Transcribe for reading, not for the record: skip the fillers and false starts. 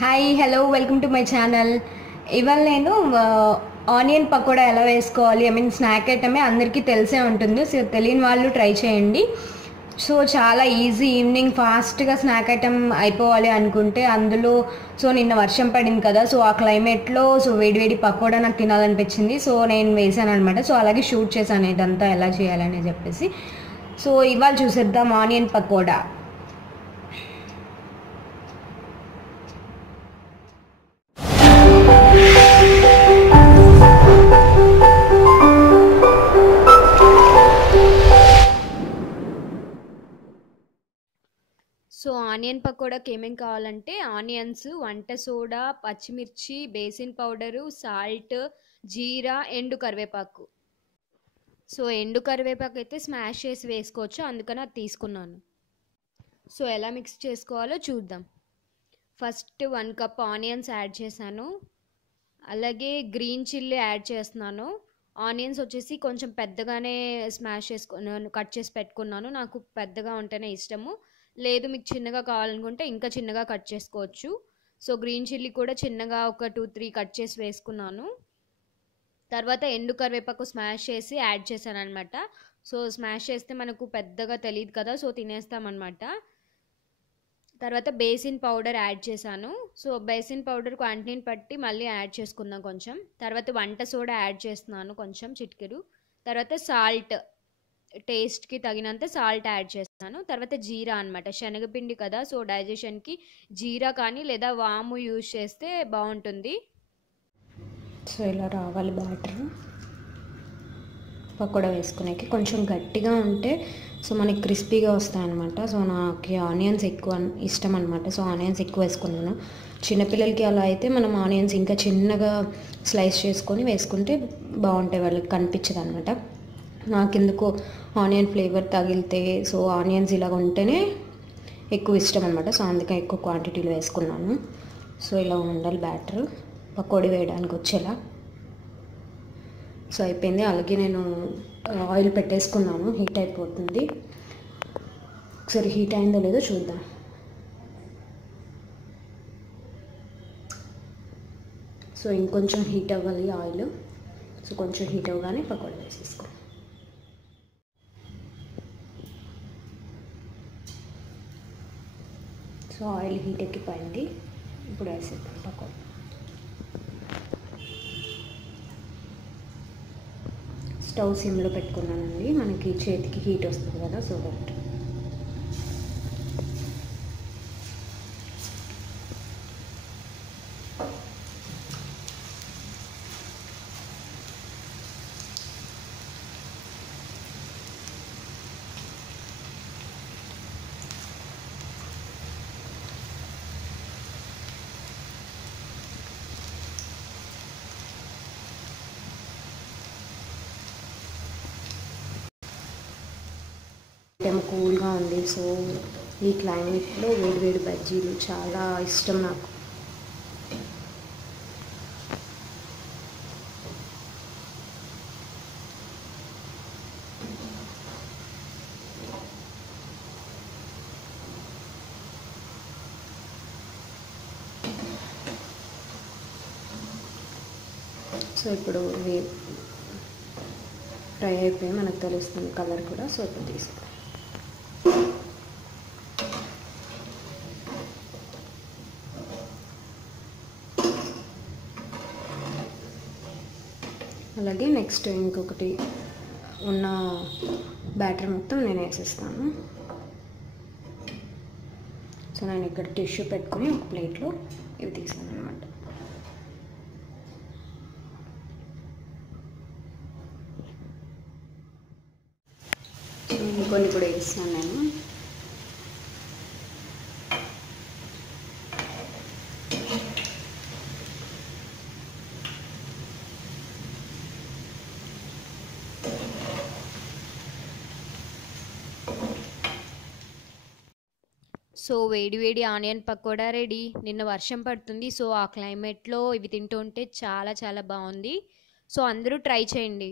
Hi hello welcome to my channel. ఇవాళ నేను onion pakoda ఎలా వేసుకోవాలి, స్నాక్ ఐటమే అందరికీ తెలిసే ఉంటుంది. సో తెలియని వాళ్ళు ట్రై చేయండి. సో చాలా ఈజీ, ఈవినింగ్ ఫాస్ట్గా స్నాక్ ఐటమ్ అయిపోవాలి అనుకుంటే అందులో. సో నిన్న వర్షం పడింది కదా, సో ఆ క్లైమేట్లో సో వేడివేడి పకోడా నాకు తినాలనిపించింది. సో నేను వేసాను అనమాట. సో అలాగే షూట్ చేశాను ఇదంతా ఎలా చేయాలని చెప్పేసి. సో ఇవాళ చూసేద్దాం ఆనియన్ పకోడా. సో ఆనియన్ పకోడాకి ఏమేమి కావాలంటే ఆనియన్స్, వంట సోడా, పచ్చిమిర్చి, బేసిన్ పౌడరు, సాల్ట్, జీరా, ఎండు కరివేపాకు. సో ఎండు కరివేపాకు అయితే స్మాష్ చేసి వేసుకోవచ్చు, అందుకని అది తీసుకున్నాను. సో ఎలా మిక్స్ చేసుకోవాలో చూద్దాం. ఫస్ట్ 1 కప్ ఆనియన్స్ యాడ్ చేశాను. అలాగే గ్రీన్ చిల్లీ యాడ్ చేస్తున్నాను. ఆనియన్స్ వచ్చేసి కొంచెం పెద్దగానే స్మాష్ కట్ చేసి పెట్టుకున్నాను. నాకు పెద్దగా ఉంటేనే ఇష్టము. లేదు మీకు చిన్నగా కావాలనుకుంటే ఇంకా చిన్నగా కట్ చేసుకోవచ్చు. సో గ్రీన్ చిల్లీ కూడా చిన్నగా ఒక 2-3 కట్ చేసి వేసుకున్నాను. తర్వాత ఎండు కరివేపాకు స్మాష్ చేసి యాడ్ చేశాను అనమాట. సో స్మాష్ చేస్తే మనకు పెద్దగా తెలియదు కదా, సో తినేస్తామన్నమాట. తర్వాత బేసిన్ పౌడర్ యాడ్ చేశాను. సో బేసిన్ పౌడర్ క్వాంటిటీని బట్టి మళ్ళీ యాడ్ చేసుకుందాం కొంచెం. తర్వాత వంట సోడా యాడ్ చేస్తున్నాను కొంచెం, చిటికెడు. తర్వాత సాల్ట్, టేస్ట్కి తగినంత సాల్ట్ యాడ్ చేస్తాను. తర్వాత జీరా అనమాట, శనగపిండి కదా, సో డైజెషన్కి జీరా కానీ లేదా వాము యూజ్ చేస్తే బాగుంటుంది. సో ఇలా రావాలి బ్యాటర్. పకోడా వేసుకునేకి కొంచెం గట్టిగా ఉంటే సో మనకి క్రిస్పీగా వస్తాయన్నమాట. సో నాకు ఆనియన్స్ ఎక్కువ ఇష్టం అనమాట. సో ఆనియన్స్ ఎక్కువ వేసుకున్నాను. చిన్నపిల్లలకి అలా అయితే మనం ఆనియన్స్ ఇంకా చిన్నగా స్లైస్ చేసుకొని వేసుకుంటే బాగుంటాయి, వాళ్ళకి కనిపించదు అనమాట. నాకెందుకో ఆనియన్ ఫ్లేవర్ తగిలితే సో ఆనియన్స్ ఇలాగ ఉంటేనే ఎక్కువ ఇష్టం అనమాట. సో అందుకే ఎక్కువ క్వాంటిటీలో వేసుకున్నాను. సో ఇలా ఉండాలి బ్యాటర్ పకోడీ వేయడానికి వచ్చేలా. సో అయిపోయింది. అలాగే నేను ఆయిల్ పెట్టేసుకున్నాను, హీట్ అయిపోతుంది. ఒకసారి హీట్ అయిందో లేదో చూద్దాం. సో ఇంకొంచెం హీట్ అవ్వాలి ఆయిల్. సో కొంచెం హీట్ అవ్వగానే పకోడీ వేసేసుకో. సో ఆయిల్ హీట్ ఎక్కిపోయింది, ఇప్పుడు వేసేద్దాం పకోడీ. స్టవ్ సిమ్లో పెట్టుకున్నానండి, మనకి చేతికి హీట్ వస్తుంది కదా, సో దట్. ఏమో కూల్గా ఉంది. సో ఈ క్లైమేట్లో వేడివేడి బజ్జీలు చాలా ఇష్టం నాకు. సో ఇప్పుడు ఫ్రై అయిపోయి మనకు తెలుస్తుంది కలర్ కూడా. సో ఇప్పుడు తీసుకుంటాం. అలాగే నెక్స్ట్ ఇంకొకటి ఉన్న బ్యాటర్ మొత్తం నేను వేసేస్తాను. సో నేను ఇక్కడ టిష్యూ పెట్టుకొని ఒక ప్లేట్లో ఇవి తీసాను అనమాట. ఇంకొన్ని కూడా వేస్తాను నేను. సో వేడి ఆనియన్ పకోడా రెడీ. నిన్న వర్షం పడుతుంది, సో ఆ క్లైమేట్లో ఇవి తింటూ ఉంటే చాలా చాలా బాగుంది. సో అందరూ ట్రై చేయండి.